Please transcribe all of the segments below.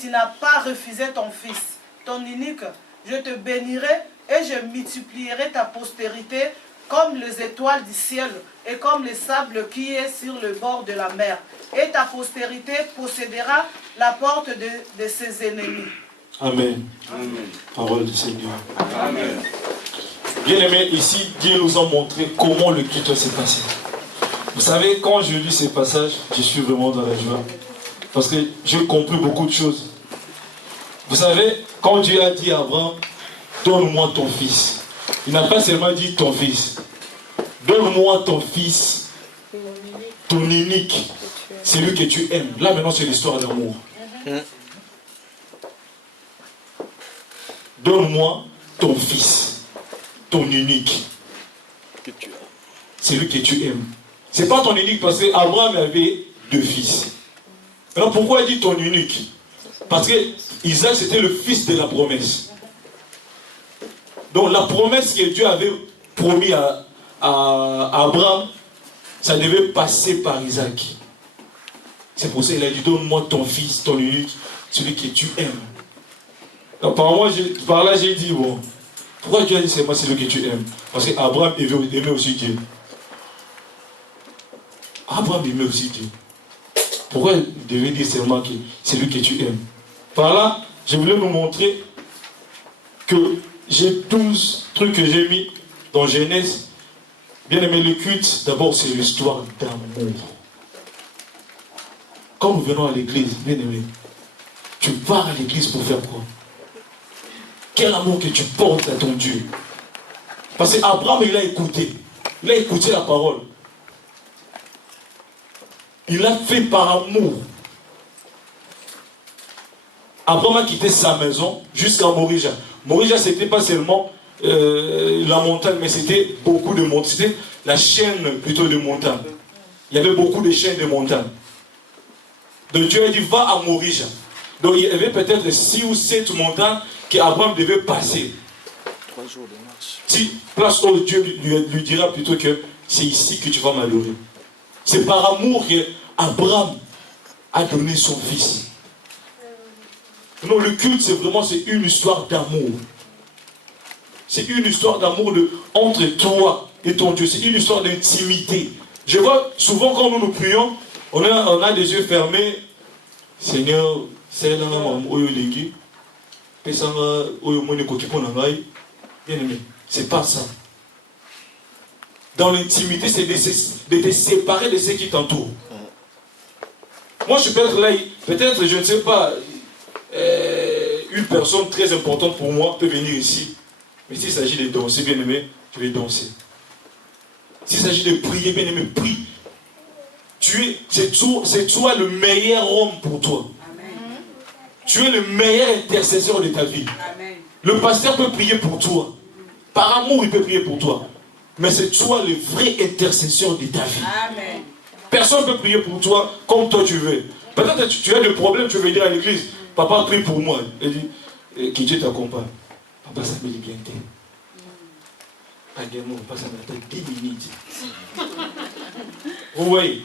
tu n'as pas refusé ton fils, ton unique. Je te bénirai et je multiplierai ta postérité comme les étoiles du ciel et comme le sable qui est sur le bord de la mer. Et ta postérité possédera la porte de ses ennemis. Amen. Amen. Parole du Seigneur. Amen. Bien aimé, ici, Dieu nous a montré comment le culte s'est passé. Vous savez, quand je lis ces passages, je suis vraiment dans la joie. Parce que j'ai compris beaucoup de choses. Vous savez, quand Dieu a dit à Abraham, donne-moi ton fils. Il n'a pas seulement dit ton fils. Donne-moi ton fils, ton unique, celui que tu aimes. Là maintenant c'est l'histoire d'amour. Donne-moi ton fils, ton unique, celui que tu aimes. C'est pas ton unique parce qu'Abraham avait 2 fils. Alors pourquoi il dit ton unique? Parce que Isaac c'était le fils de la promesse. Donc la promesse que Dieu avait promis à Abraham, ça devait passer par Isaac. C'est pour ça qu'il a dit donne-moi ton fils, ton unique, celui que tu aimes. Donc, par là j'ai dit bon, pourquoi Dieu a dit c'est moi celui que tu aimes? Parce qu'Abraham aimait aussi Dieu. Abraham aimait aussi Dieu. Pourquoi il devait dire seulement que c'est lui que tu aimes? Par là, je voulais nous montrer que j'ai 12 trucs que j'ai mis dans Genèse. Bien aimé, le culte, d'abord c'est l'histoire d'amour. Quand nous venons à l'église, bien aimé, tu pars à l'église pour faire quoi? Quel amour que tu portes à ton Dieu? Parce qu'Abraham, il a écouté la parole. Il l'a fait par amour. Abraham a quitté sa maison jusqu'à Morija. Morija, ce n'était pas seulement la montagne, mais c'était beaucoup de montagnes. C'était la chaîne plutôt de montagnes. Il y avait beaucoup de chaînes de montagnes. Donc Dieu a dit, va à Morija. Donc il y avait peut-être 6 ou 7 montagnes qu'Abraham devait passer. 3 jours de marche. Si, place où Dieu lui dira plutôt que c'est ici que tu vas m'adorer. C'est par amour qu'Abraham a donné son fils. Non, le culte, c'est une histoire d'amour. C'est une histoire d'amour entre toi et ton Dieu. C'est une histoire d'intimité. Je vois souvent quand nous prions, on a des yeux fermés. Seigneur, c'est là, c'est pas ça. Dans l'intimité, c'est de te séparer de ceux qui t'entourent. Moi, je peux être là, peut-être, je ne sais pas, une personne très importante pour moi peut venir ici. Mais s'il s'agit de danser, bien aimé, je vais danser. S'il s'agit de prier, bien aimé, prie. C'est toi le meilleur homme pour toi. Amen. Tu es le meilleur intercesseur de ta vie. Amen. Le pasteur peut prier pour toi. Par amour, il peut prier pour toi. Mais c'est toi le vrai intercesseur de ta vie. Amen. Personne ne peut prier pour toi comme toi tu veux. Peut-être que tu as des problèmes, tu veux dire à l'église, papa prie pour moi. Il dit, que Dieu t'accompagne. Papa, ça me dit bien. Papa, ça m'attend 10 minutes. Vous voyez?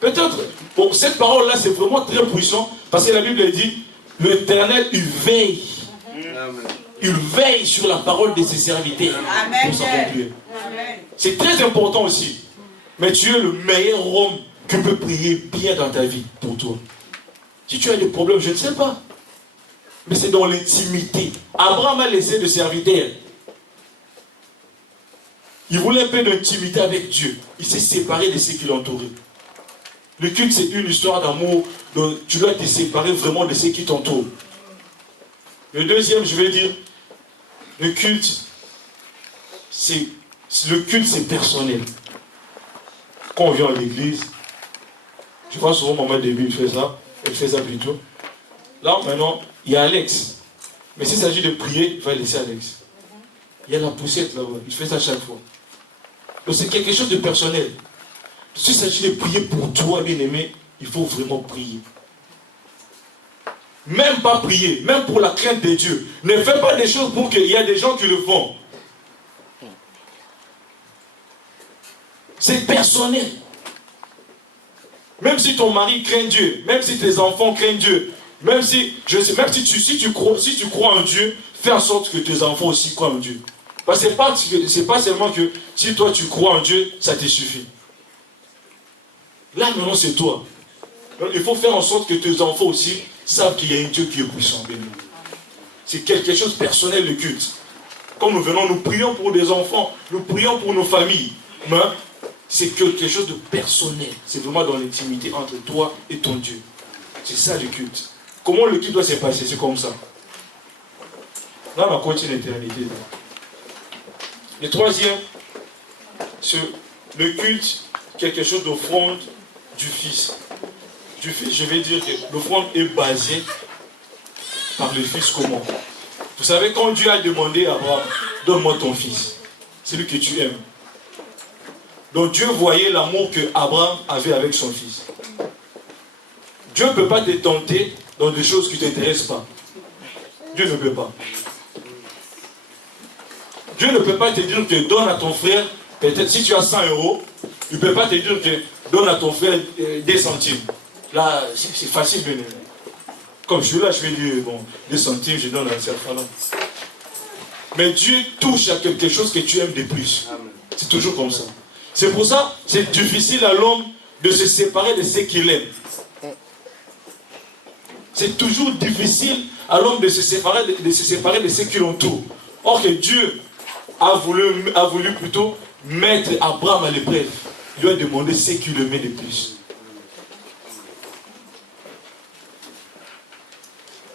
Peut-être, bon, cette parole-là, c'est vraiment très puissant, parce que la Bible dit, l'Éternel, il veille. Amen. Il veille sur la parole de ses serviteurs. Amen. Pour s'accomplir. C'est très important aussi. Mais tu es le meilleur homme qui peut prier bien dans ta vie pour toi. Si tu as des problèmes, je ne sais pas. Mais c'est dans l'intimité. Abraham a laissé de serviteurs. Il voulait un peu d'intimité avec Dieu. Il s'est séparé de ceux qui l'entouraient. Le culte, c'est une histoire d'amour. Donc, tu dois te séparer vraiment de ceux qui t'entourent. Le deuxième, je vais dire, le culte, c'est personnel. Quand on vient à l'église, je vois souvent maman début, elle fait ça plutôt. Là, maintenant, il y a Alex. Mais s'il s'agit de prier, il va laisser Alex. Il y a la poussette là-bas, il fait ça chaque fois. Donc c'est quelque chose de personnel. S'il s'agit de prier pour toi, bien-aimé, il faut vraiment prier. Même pas prier, même pour la crainte de Dieu. Ne fais pas des choses pour qu'il y ait des gens qui le font. C'est personnel. Même si ton mari craint Dieu, même si tes enfants craignent Dieu, Même si tu crois en Dieu, fais en sorte que tes enfants aussi croient en Dieu. Parce que c'est pas seulement que si toi tu crois en Dieu, ça te suffit. Là maintenant c'est toi. Donc, il faut faire en sorte que tes enfants aussi savent qu'il y a un Dieu qui est puissant. C'est quelque chose de personnel, le culte. Quand nous venons, nous prions pour des enfants, nous prions pour nos familles. Mais c'est quelque chose de personnel. C'est vraiment dans l'intimité entre toi et ton Dieu. C'est ça le culte. Comment le culte doit se passer? C'est comme ça. Là, on va continuer l'éternité. Le troisième, c'est le culte, quelque chose d'offrande du Fils. Du Fils, je vais dire que l'offrande est basée par le Fils comment? Vous savez, quand Dieu a demandé à Abraham, donne-moi ton fils, celui que tu aimes. Donc Dieu voyait l'amour que Abraham avait avec son fils. Dieu ne peut pas te tenter dans des choses qui ne t'intéressent pas. Dieu ne peut pas. Dieu ne peut pas te dire que donne à ton frère, peut-être si tu as 100 €, il ne peut pas te dire que donne à ton frère des centimes. Là, c'est facile, bien aimé. Comme je suis là, je vais dire, bon, 2 centimes, je donne à cette femme. Mais Dieu touche à quelque chose que tu aimes de plus. C'est toujours comme ça. C'est pour ça, c'est difficile à l'homme de se séparer de ce qu'il aime. C'est toujours difficile à l'homme de se séparer de ce qui l'entoure. Or que Dieu a voulu plutôt mettre Abraham à l'épreuve. Il lui a demandé ce qui le met de plus.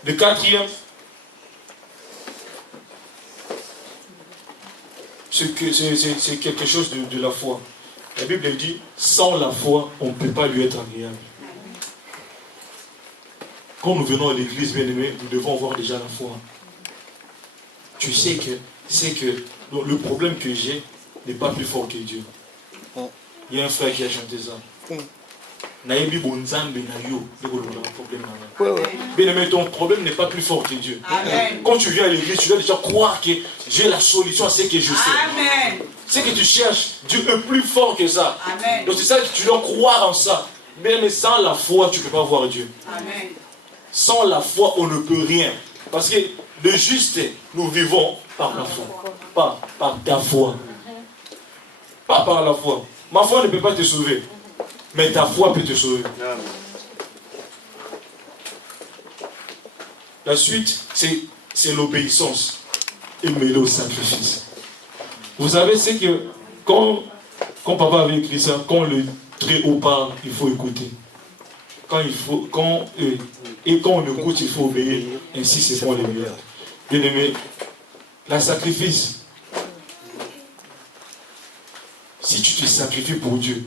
Le quatrième, c'est quelque chose de la foi. La Bible dit, sans la foi, on ne peut pas lui être agréable. Quand nous venons à l'église, bien aimé, nous devons avoir déjà la foi. Tu sais que le problème que j'ai n'est pas plus fort que Dieu. Il y a un frère qui a chanté ça. Bien aimé, ton problème n'est pas plus fort que Dieu. Amen. Quand tu viens à l'église, tu dois déjà croire que j'ai la solution à ce que je sais. Amen. Ce que tu cherches, Dieu est plus fort que ça. Amen. Donc c'est ça que tu dois croire en ça. Mais sans la foi, tu ne peux pas voir Dieu. Amen. Sans la foi, on ne peut rien. Parce que le juste, nous vivons par la foi. Pas par ta foi. Pas par la foi. Ma foi ne peut pas te sauver. Mais ta foi peut te sauver. La suite, c'est l'obéissance et mêlée au sacrifice. Vous savez, c'est que quand papa avait écrit ça, quand le Très-Haut parle, il faut écouter. Quand on écoute, il faut obéir. Ainsi, c'est pour les meilleurs. Bien aimé, le sacrifice, si tu te sacrifies pour Dieu,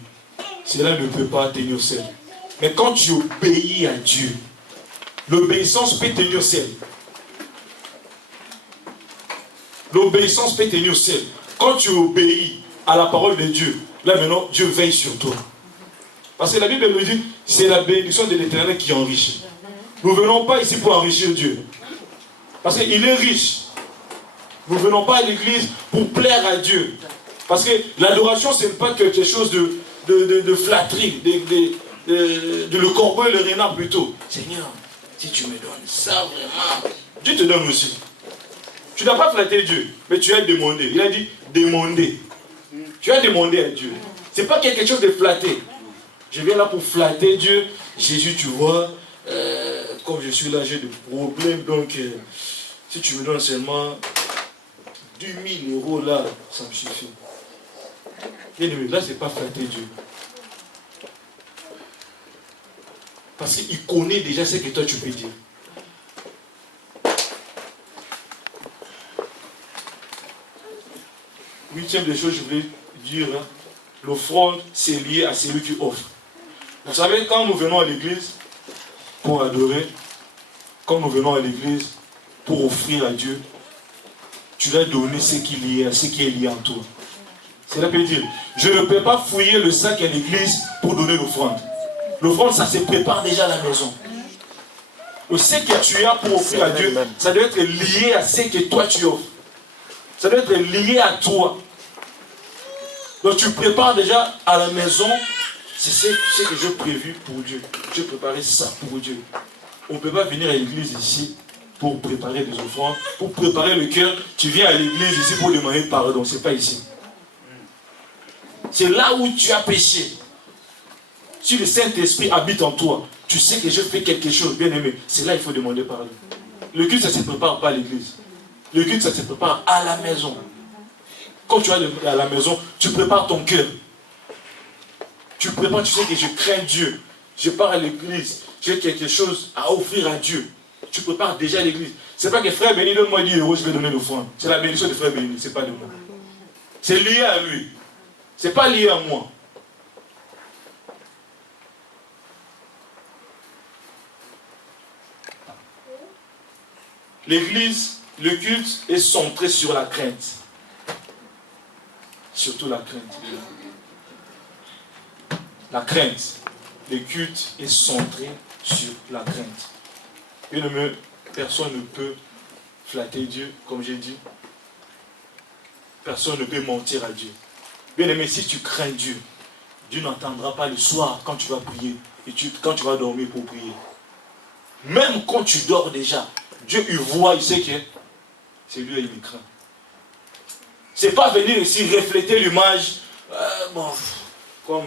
cela ne peut pas tenir seul. Mais quand tu obéis à Dieu, l'obéissance peut tenir seul. L'obéissance peut tenir seul. Quand tu obéis à la parole de Dieu, là maintenant, Dieu veille sur toi. Parce que la Bible nous dit, c'est la bénédiction de l'Éternel qui enrichit. Nous ne venons pas ici pour enrichir Dieu. Parce qu'il est riche. Nous ne venons pas à l'église pour plaire à Dieu. Parce que l'adoration, ce n'est pas quelque chose de flatterie, de le corbeau et le renard plutôt. Seigneur, si tu me donnes ça vraiment, Dieu te donne aussi. Tu n'as pas flatté Dieu, mais tu as demandé. Il a dit demander. Tu as demandé à Dieu. Ce n'est pas quelque chose de flatté. Je viens là pour flatter Dieu. Jésus, tu vois, comme je suis là, j'ai des problèmes. Donc, si tu me donnes seulement 10 000 € là, ça me suffit. Bien aimé, là, ce n'est pas flatter Dieu. Parce qu'il connaît déjà ce que toi tu peux dire. Huitième des choses, je voulais dire, hein, l'offrande, c'est lié à celui qui offre. Vous savez, quand nous venons à l'église pour adorer, quand nous venons à l'église pour offrir à Dieu, tu dois donner ce qui est lié en toi. Cela peut dire, je ne peux pas fouiller le sac à l'église pour donner l'offrande. L'offrande, ça se prépare déjà à la maison. Ce que tu as pour offrir à Dieu, ça doit être lié à ce que toi tu offres. Ça doit être lié à toi. Donc tu prépares déjà à la maison, c'est ce que j'ai prévu pour Dieu. J'ai préparé ça pour Dieu. on ne peut pas venir à l'église ici pour préparer des offrandes, pour préparer le cœur. Tu viens à l'église ici pour demander pardon. Ce n'est pas ici. C'est là où tu as péché. Si le Saint-Esprit habite en toi, tu sais que je fais quelque chose, bien aimé. C'est là qu'il faut demander pardon. Le culte, ça ne se prépare pas à l'église. Le culte, ça se prépare à la maison. Quand tu es à la maison, tu prépares ton cœur. Tu prépares, tu sais que je crains Dieu. Je pars à l'église. J'ai quelque chose à offrir à Dieu. Tu prépares déjà l'église. Ce n'est pas que frère Béni donne-moi 10 euros, je vais donner l'offrande. C'est la bénédiction de frère Béni, ce n'est pas de moi. C'est lié à lui. Ce n'est pas lié à moi. L'église, le culte est centré sur la crainte. Surtout la crainte. La crainte. Le culte est centré sur la crainte. Personne ne peut flatter Dieu, comme j'ai dit. Personne ne peut mentir à Dieu. Bien aimé, si tu crains Dieu, Dieu n'entendra pas le soir quand tu vas prier et quand tu vas dormir pour prier. Même quand tu dors déjà, Dieu il voit, il sait que c'est lui il me craint. C'est pas venir ici refléter l'image. Comme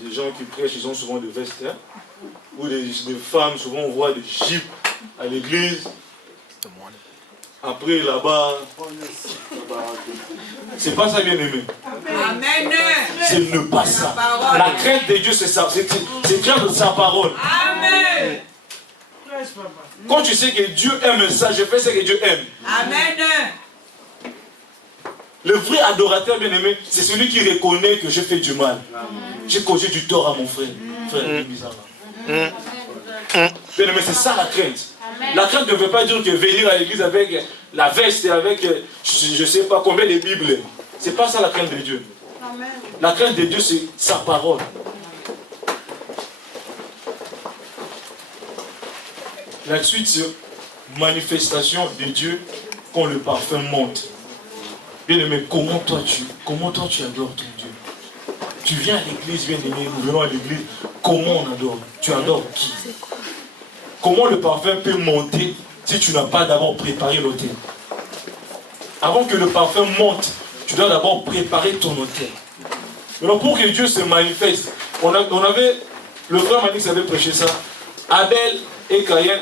des gens qui prêchent, ils ont souvent des vestes. Hein, ou des femmes, souvent on voit des jeeps à l'église. Après là-bas, c'est pas ça bien aimé. Amen. C'est ne pas ça. La crainte de Dieu, c'est ça. C'est craindre sa parole. Amen. Quand tu sais que Dieu aime ça, je fais ce que Dieu aime. Amen. Le vrai adorateur bien aimé, c'est celui qui reconnaît que j'ai fait du mal. J'ai causé du tort à mon frère. Frère, bizarre. Bien aimé, c'est ça la crainte. La crainte ne veut pas dire que venir à l'église avec la veste et avec je ne sais pas combien de Bibles. C'est pas ça la crainte de Dieu. La crainte de Dieu, c'est sa parole. La suite, c'est manifestation de Dieu quand le parfum monte. Bien aimé, comment toi tu adores ton Dieu? Tu viens à l'église, bien aimé, nous venons à l'église. Comment on adore? Tu adores qui? Comment le parfum peut monter si tu n'as pas d'abord préparé l'autel? Avant que le parfum monte, tu dois d'abord préparer ton autel. Alors pour que Dieu se manifeste, on avait, le frère Manix avait prêché ça. Abel et Caïn,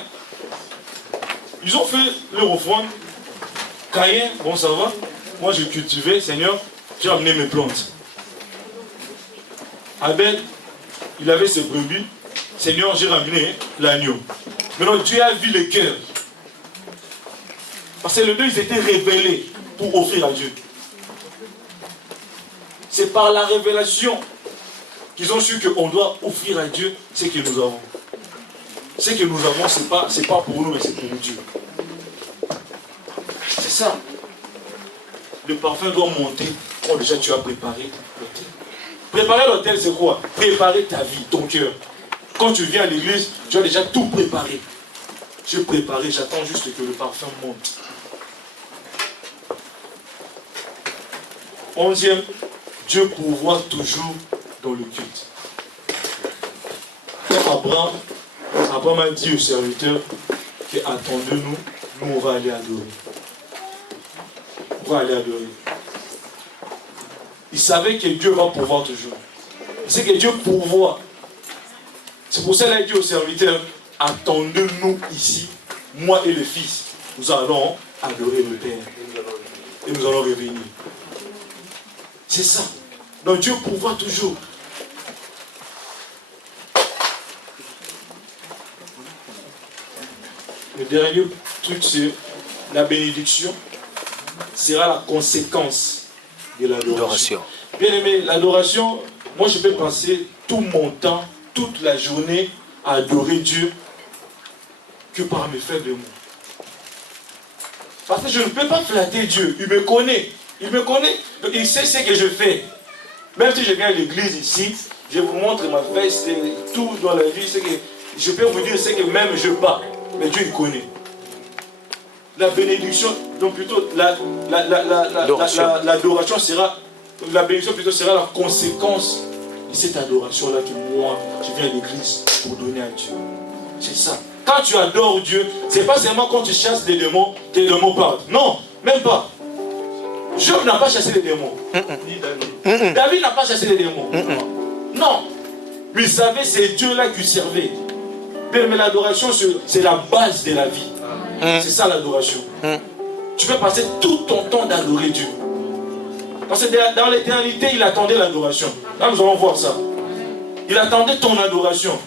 ils ont fait leur offrande. Caïn, bon ça va. Moi j'ai cultivé, Seigneur, j'ai amené mes plantes. Abel, il avait ses brebis. Seigneur, j'ai ramené l'agneau. Maintenant Dieu a vu le cœur. Parce que les deux, ils étaient révélés pour offrir à Dieu. C'est par la révélation qu'ils ont su qu'on doit offrir à Dieu ce que nous avons. Ce que nous avons, ce n'est pas pour nous, mais c'est pour Dieu. C'est ça. Le parfum doit monter quand déjà tu as préparé l'autel. Préparer l'autel, c'est quoi? Préparer ta vie, ton cœur. Quand tu viens à l'église, tu as déjà tout préparé. J'ai préparé, j'attends juste que le parfum monte. 11e, Dieu pourvoit toujours dans le culte. Abraham a dit au serviteur que attendez-nous, nous on va aller adorer. On va aller adorer. Il savait que Dieu va pourvoir toujours. Il sait que Dieu pourvoit. C'est pour ça qu'il a dit au serviteur, attendez-nous ici, moi et le Fils. Nous allons adorer le Père. Et nous allons revenir. C'est ça. Donc Dieu pourvoit toujours. Le dernier truc, c'est la bénédiction sera la conséquence de l'adoration. Bien aimé, l'adoration, moi je peux passer tout mon temps, toute la journée à adorer Dieu que par mes faibles mots. Parce que je ne peux pas flatter Dieu. Il me connaît. Il me connaît. Il sait ce que je fais. Même si je viens à l'église ici, je vous montre ma veste, tout dans la vie, c'est que je peux vous dire ce que même je bats. Mais Dieu il connaît. La bénédiction, donc plutôt l'adoration sera, la bénédiction plutôt sera la conséquence de cette adoration-là que moi, je viens à l'église pour donner à Dieu. C'est ça. Quand tu adores Dieu, ce n'est pas seulement quand tu chasses des démons, tes démons partent. Non, même pas. Job n'a pas chassé les démons. Ni David. David n'a pas chassé les démons. Non. Mais il savait, c'est Dieu-là qui servait. Mais l'adoration, c'est la base de la vie. C'est ça l'adoration. Tu peux passer tout ton temps d'adorer Dieu. Parce que dans l'éternité, il attendait l'adoration. Là, nous allons voir ça. Il attendait ton adoration.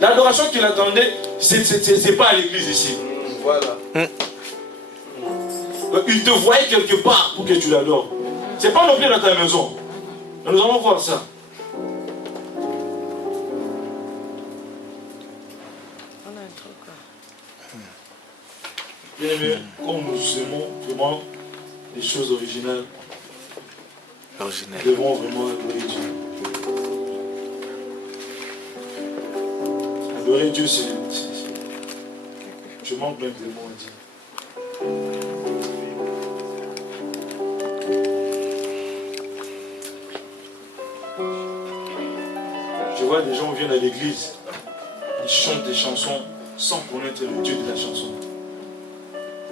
L'adoration qu'il attendait, c'est pas à l'église ici. Voilà. Il te voyait quelque part pour que tu l'adores. C'est pas non plus dans ta maison. Nous allons voir ça. Bien aimé, comme nous aimons vraiment les choses originales, nous devons vraiment adorer Dieu. Adorer Dieu, c'est... Je manque même de mots à dire. Je vois des gens qui viennent à l'église, ils chantent des chansons sans connaître le Dieu de la chanson.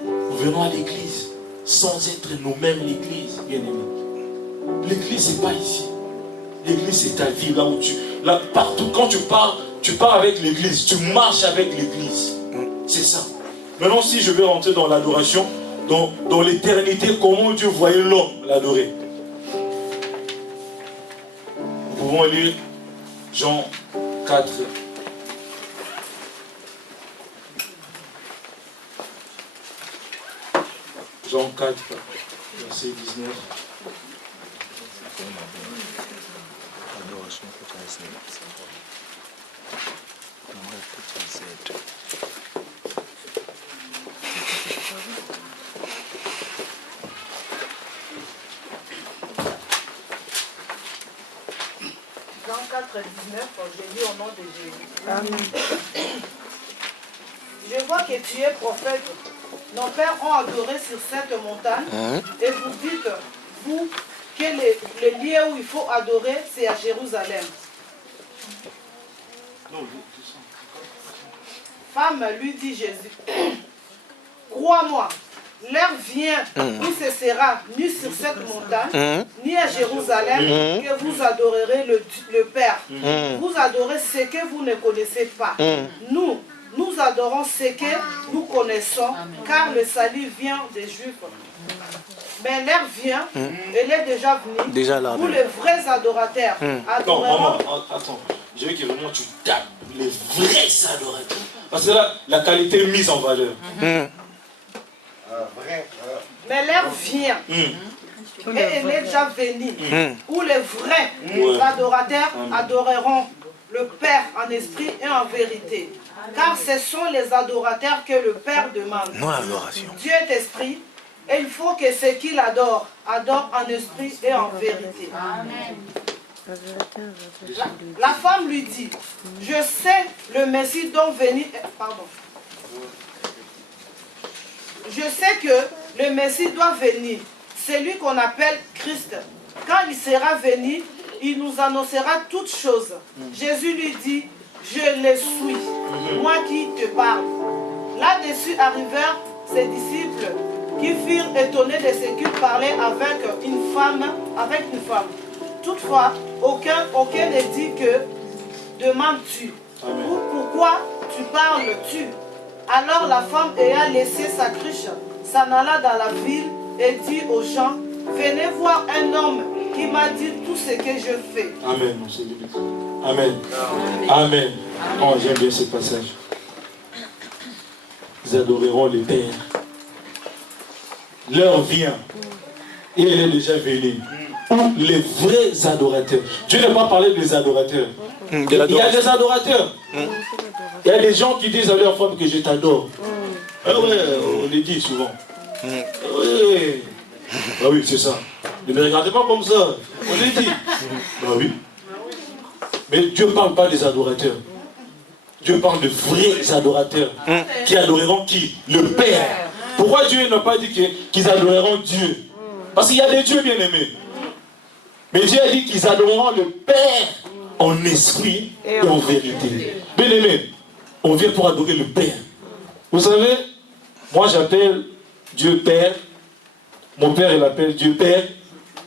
Nous venons à l'église sans être nous-mêmes l'église, bien aimé. L'église, c'est pas ici. L'église, c'est ta vie, là où tu... Là, partout, quand tu pars avec l'église, tu marches avec l'église. C'est ça. Maintenant, si je vais rentrer dans l'adoration, dans l'éternité, comment Dieu voyait l'homme l'adorer. Nous pouvons lire Jean 4. Jean 4, verset 19. Jean 4, 19, j'ai lu au nom de Jésus. Amen. Je vois que tu es prophète. Nos pères ont adoré sur cette montagne. Et vous dites, vous, que le lieu où il faut adorer, c'est à Jérusalem. Femme, lui dit Jésus, crois-moi, l'heure vient où ce sera ni sur cette montagne, ni à Jérusalem, que vous adorerez le Père. Vous adorez ce que vous ne connaissez pas. Nous adorons ce que nous connaissons, car le salut vient des Juifs. Mais l'heure vient, elle est déjà venue, où les vrais adorateurs adoreront... Non, maman, attends. Je veux que vraiment tu tapes les vrais adorateurs. Parce que là, la qualité est mise en valeur. Mais l'heure vient, et elle est déjà venue, où les vrais adorateurs adoreront le Père en esprit et en vérité. Car ce sont les adorateurs que le Père demande. Dieu est esprit, et il faut que ceux qui l'adorent adorent en esprit et en vérité. Amen. La femme lui dit, je sais le Messie dont venir... Pardon. Je sais que le Messie doit venir, celui qu'on appelle Christ. Quand il sera venu, il nous annoncera toutes choses. Jésus lui dit, je le suis, moi qui te parle. Là-dessus arrivèrent ses disciples qui furent étonnés de ce qu'il parlait avec une femme. Toutefois, aucun ne dit que demandes-tu ou pourquoi tu parles-tu. Alors la femme ayant laissé sa cruche s'en alla dans la ville et dit aux gens, venez voir un homme qui m'a dit tout ce que je fais. Amen, mon Seigneur. Amen. Amen. Oh, j'aime bien ce passage. Nous adorerons les pères. L'heure vient. Et elle est déjà venue. Les vrais adorateurs. Dieu n'a pas parlé des adorateurs. Il y a des adorateurs. Il y a des gens qui disent à leur femme que je t'adore. Ah ouais, on le dit souvent. Oui. Ah oui, c'est ça. Ne me regardez pas comme ça. On le dit. Ah oui. Mais Dieu ne parle pas des adorateurs. Dieu parle de vrais adorateurs. Qui adoreront qui? Le Père. Pourquoi Dieu n'a pas dit qu'ils adoreront Dieu? Parce qu'il y a des dieux bien aimés. Mais Dieu a dit qu'ils adoreront le Père en esprit et en vérité. Bien aimé, on vient pour adorer le Père. Vous savez, moi j'appelle Dieu Père. Mon père, il appelle Dieu Père.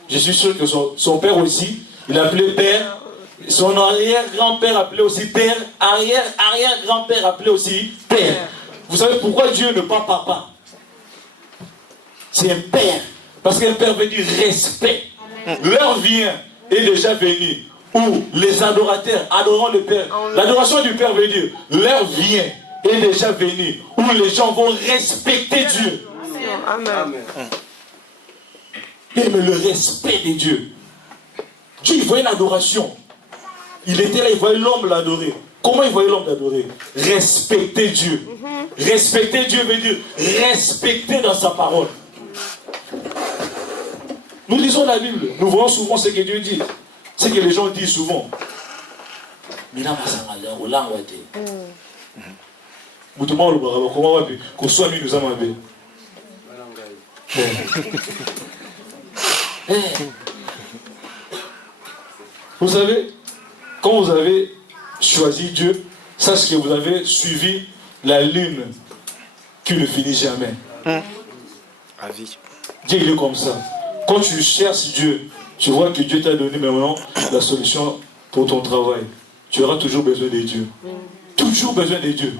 Je suis sûr que son père aussi, il appelait Père. Son arrière-grand-père appelait aussi Père. Arrière-grand-père appelait aussi Père. Vous savez pourquoi Dieu ne pas papa? C'est un Père. Parce qu'un Père veut dire respect. L'heure vient, est déjà venue, où les adorateurs adorant le Père. L'adoration du Père veut dire, l'heure vient, est déjà venue, où les gens vont respecter Dieu. Amen. Mais le respect de Dieu. Dieu, il voyait l'adoration. Il était là, il voyait l'homme l'adorer. Comment il voyait l'homme l'adorer? Respecter Dieu. Respecter Dieu veut dire respecter dans sa parole. Nous lisons la Bible, nous voyons souvent ce que Dieu dit. Ce que les gens disent souvent. Vous savez, quand vous avez choisi Dieu, sachez que vous avez suivi la lune qui ne finit jamais. À vie. Dieu, il est comme ça. Quand tu cherches Dieu, tu vois que Dieu t'a donné maintenant la solution pour ton travail. Tu auras toujours besoin de Dieu. Toujours besoin de Dieu.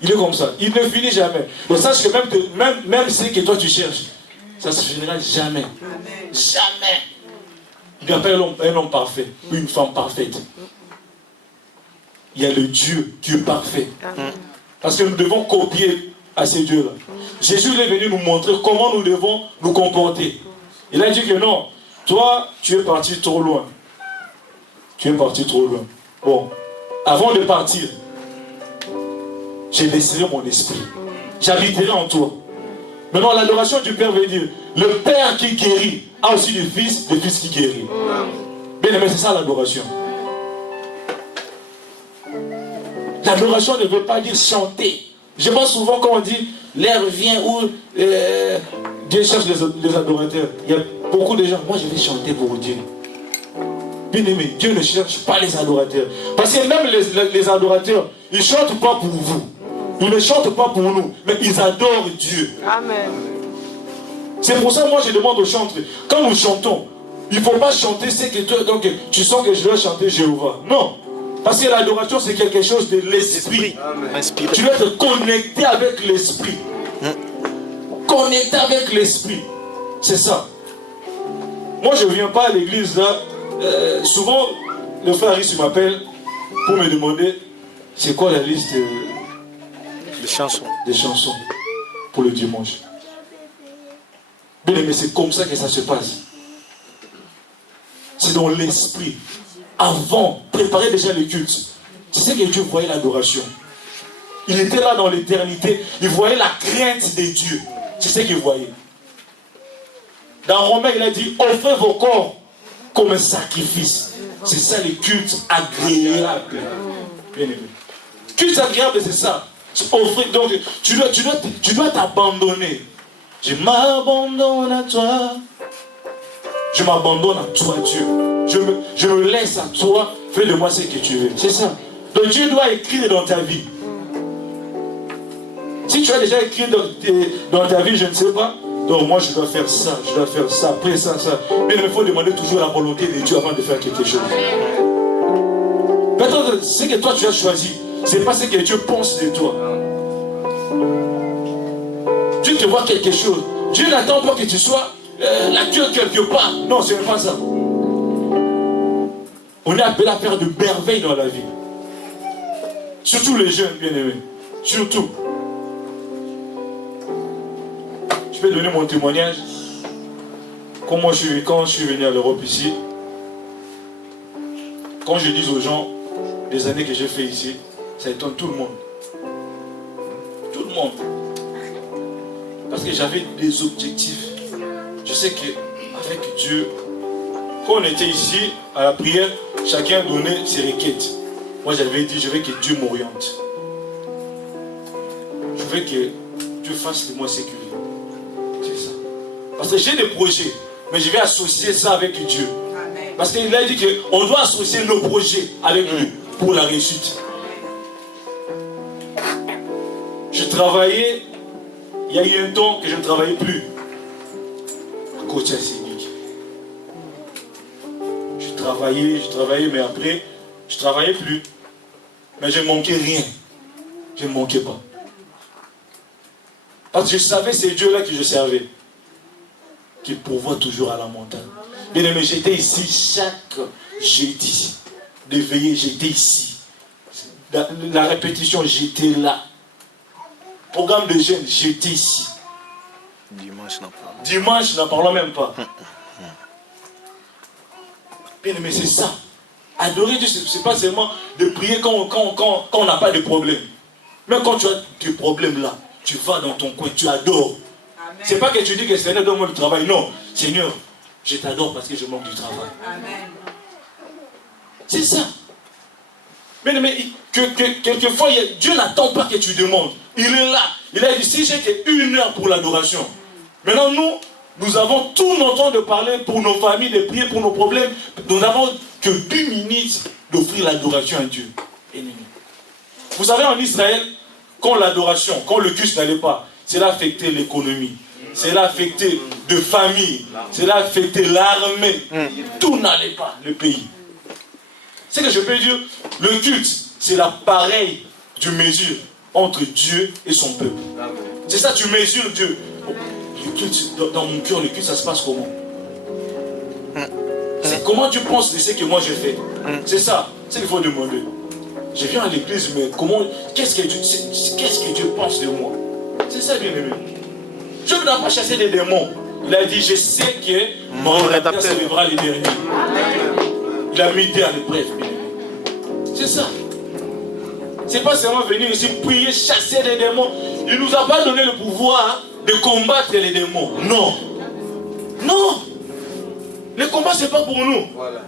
Il est comme ça. Il ne finit jamais. Donc sache que même ce que toi tu cherches, ça ne se finira jamais. Jamais. Il n'y a pas un homme parfait ou une femme parfaite. Il y a le Dieu qui est parfait. Parce que nous devons copier à ces dieux-là. Jésus est venu nous montrer comment nous devons nous comporter. Il a dit que non, toi, tu es parti trop loin. Tu es parti trop loin. Bon, avant de partir, j'ai laissé mon esprit. J'habiterai en toi. Maintenant, l'adoration du Père veut dire, le Père qui guérit a aussi le Fils qui guérit. Bien aimé, c'est ça l'adoration. L'adoration ne veut pas dire chanter. Je vois souvent quand on dit, l'air vient où Dieu cherche les adorateurs. Il y a beaucoup de gens, moi je vais chanter pour Dieu. Bien aimé, Dieu ne cherche pas les adorateurs. Parce que même les adorateurs, ils ne chantent pas pour vous. Ils ne chantent pas pour nous, mais ils adorent Dieu. Amen. C'est pour ça que moi je demande aux chantres, quand nous chantons, il ne faut pas chanter ce que toi, donc tu sens que je dois chanter Jéhovah. Non. Parce que l'adoration c'est quelque chose de l'esprit. Tu dois être connecté avec l'esprit. Connecté avec l'esprit. C'est ça. Moi je ne viens pas à l'église là. Souvent le frère Aris m'appelle pour me demander c'est quoi la liste des chansons pour le dimanche. Mais c'est comme ça que ça se passe. C'est dans l'esprit. Avant, préparer déjà le culte. C'est ce que Dieu voyait l'adoration. Il était là dans l'éternité. Il voyait la crainte de Dieu. C'est ce qu'il voyait. Dans Romains, il a dit, offrez vos corps comme un sacrifice. C'est ça le culte agréable. Bien aimé. Culte agréable, c'est ça. Offrir, donc, tu dois t'abandonner. Je m'abandonne à toi. Je m'abandonne à toi, Dieu. Je me laisse à toi. Fais de moi ce que tu veux. C'est ça. Donc Dieu doit écrire dans ta vie. Si tu as déjà écrit dans ta vie, je ne sais pas. Donc moi je dois faire ça, après ça. Mais il me faut demander toujours la volonté de Dieu avant de faire quelque chose. Peut-être ce que toi tu as choisi, ce n'est pas ce que Dieu pense de toi. Dieu te voit quelque chose. Dieu n'attend pas que tu sois la queue quelque part. Non, ce n'est pas ça. On est appelé à faire de merveilles dans la vie. Surtout les jeunes, bien aimés. Surtout. Je peux donner mon témoignage. Quand je suis venu à l'Europe ici, quand je dis aux gens les années que j'ai fait ici, ça étonne tout le monde. Tout le monde. Parce que j'avais des objectifs. Je sais qu'avec Dieu, quand on était ici, à la prière, chacun donnait ses requêtes. Moi j'avais dit, je veux que Dieu m'oriente. Je veux que Dieu fasse de moi ce qu'il veut. C'est ça. Parce que j'ai des projets, mais je vais associer ça avec Dieu. Parce qu'il a dit qu'on doit associer nos projets avec lui pour la réussite. travaillais, il y a eu un temps que je ne travaillais plus. À cause de Sénique. Je travaillais, mais après, je ne travaillais plus. Mais je ne manquais rien. Je ne manquais pas. Parce que je savais ces dieux-là que je servais. Qui pourvoient toujours à la montagne. Bien aimé, j'étais ici chaque jeudi. De veiller, j'étais ici. La répétition, j'étais là. Programme de jeûne, j'étais ici. Dimanche, n'en parlons même pas. Bien aimé, c'est ça. Adorer Dieu, ce n'est pas seulement de prier quand on n'a pas de problème. Même quand tu as des problèmes là, tu vas dans ton coin, tu adores. Ce n'est pas que tu dis que Seigneur, donne-moi du travail. Non, Seigneur, je t'adore parce que je manque du travail. Amen. C'est ça. Mais quelquefois, Dieu n'attend pas que tu demandes. Il est là. Il a dit, si j'ai qu'une heure pour l'adoration. Maintenant, nous avons tout notre temps de parler pour nos familles, de prier pour nos problèmes. Nous n'avons que 2 minutes d'offrir l'adoration à Dieu. Vous savez, en Israël, quand l'adoration, quand le culte n'allait pas, cela affectait l'économie. Cela affectait de famille. Cela affectait l'armée. Tout n'allait pas, le pays. C'est que je peux dire, le culte, c'est l'appareil de mesure entre Dieu et son peuple. C'est ça, tu mesures Dieu. Le culte, dans mon cœur, le culte, ça se passe comment? C'est comment tu penses de ce que moi je fais. C'est ça, c'est qu'il faut demander. Je viens à l'église, mais comment, qu'est-ce que Dieu pense de moi? C'est ça, bien aimé. Dieu ne doit pas chasser des démons. Il a dit, je sais que mon rédacteur célébrera les derniers. Il a mis Dieu à l'épreuve. C'est ça. C'est pas seulement venir ici prier, chasser des démons. Il ne nous a pas donné le pouvoir de combattre les démons. Non. Non. Le combat, ce n'est pas pour nous. Voilà.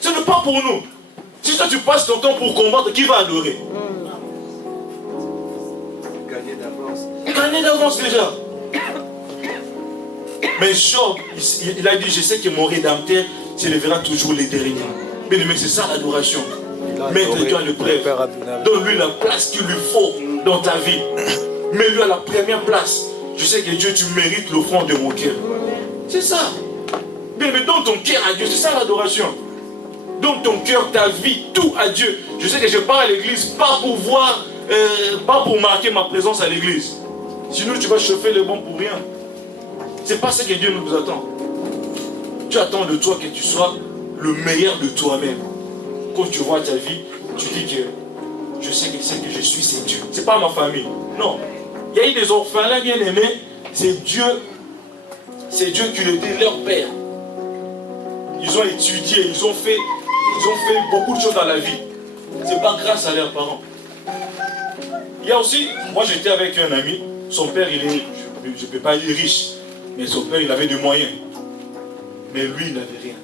Ce n'est pas pour nous. Si toi tu passes ton temps pour combattre, qui va adorer? Gagner d'avance. Gagner d'avance déjà. Mais Job, il a dit, je sais que mon rédempteur s'élèvera toujours les derniers. Mais c'est ça l'adoration. Mettre Dieu à l'épreuve. Donne-lui la place qu'il lui faut dans ta vie. Mets-lui à la première place. Je sais que Dieu, tu mérites l'offrande de mon cœur. C'est ça. Mais donne ton cœur à Dieu. C'est ça l'adoration. Donne ton cœur, ta vie, tout à Dieu. Je sais que je pars à l'église, pas pour voir, pas pour marquer ma présence à l'église. Sinon, tu vas chauffer les bons pour rien. C'est pas ce que Dieu nous attend. Dieu attend de toi que tu sois le meilleur de toi-même. Quand tu vois ta vie, tu dis que je sais que ce que je suis, c'est Dieu. C'est pas ma famille. Non. Il y a eu des orphelins bien aimés. C'est Dieu qui le dit leur père. Ils ont étudié, ils ont fait beaucoup de choses dans la vie. C'est pas grâce à leurs parents. Il y a aussi, moi j'étais avec un ami, son père il est, je ne peux pas dire riche, mais son père il avait des moyens. Mais lui il n'avait rien.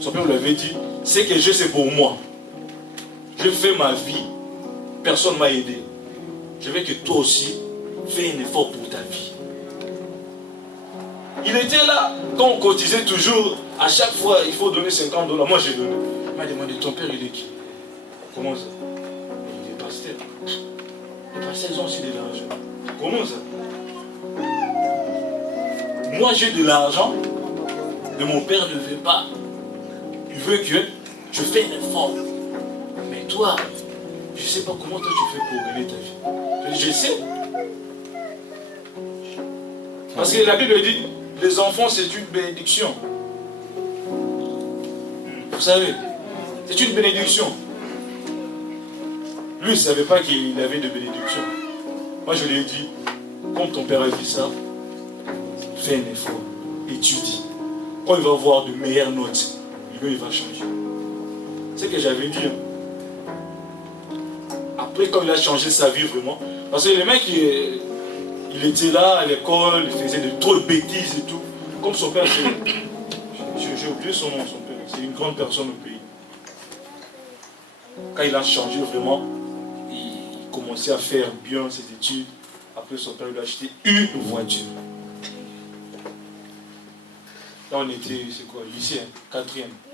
Son père lui avait dit, ce que j'ai c'est pour moi. Je fais ma vie, personne ne m'a aidé. Je veux que toi aussi, fais un effort pour ta vie. Il était là, quand on cotisait toujours, à chaque fois, il faut donner $50. Moi, j'ai donné. Il m'a demandé, ton père, il est qui? Comment ça? Il est pasteur. Les pasteurs, ils ont aussi de l'argent. Comment ça? Moi, j'ai de l'argent, mais mon père ne veut pas. Il veut que je fasse un effort. Mais toi, je ne sais pas comment toi tu fais pour gagner ta vie. Je sais. Parce que la Bible dit, les enfants, c'est une bénédiction. Vous savez, c'est une bénédiction. Lui, il ne savait pas qu'il avait de bénédiction. Moi, je lui ai dit, comme ton père a dit ça, fais un effort, étudie. Quand il va avoir de meilleures notes, il va changer. C'est ce que j'avais dit. Après, quand il a changé sa vie vraiment, parce que le mec, il était là à l'école, il faisait trop de bêtises et tout. Comme son père, j'ai oublié son nom, son père. C'est une grande personne au pays. Quand il a changé vraiment, il commençait à faire bien ses études. Après, son père lui a acheté une voiture. Là, on était, c'est quoi, lycée, 4e.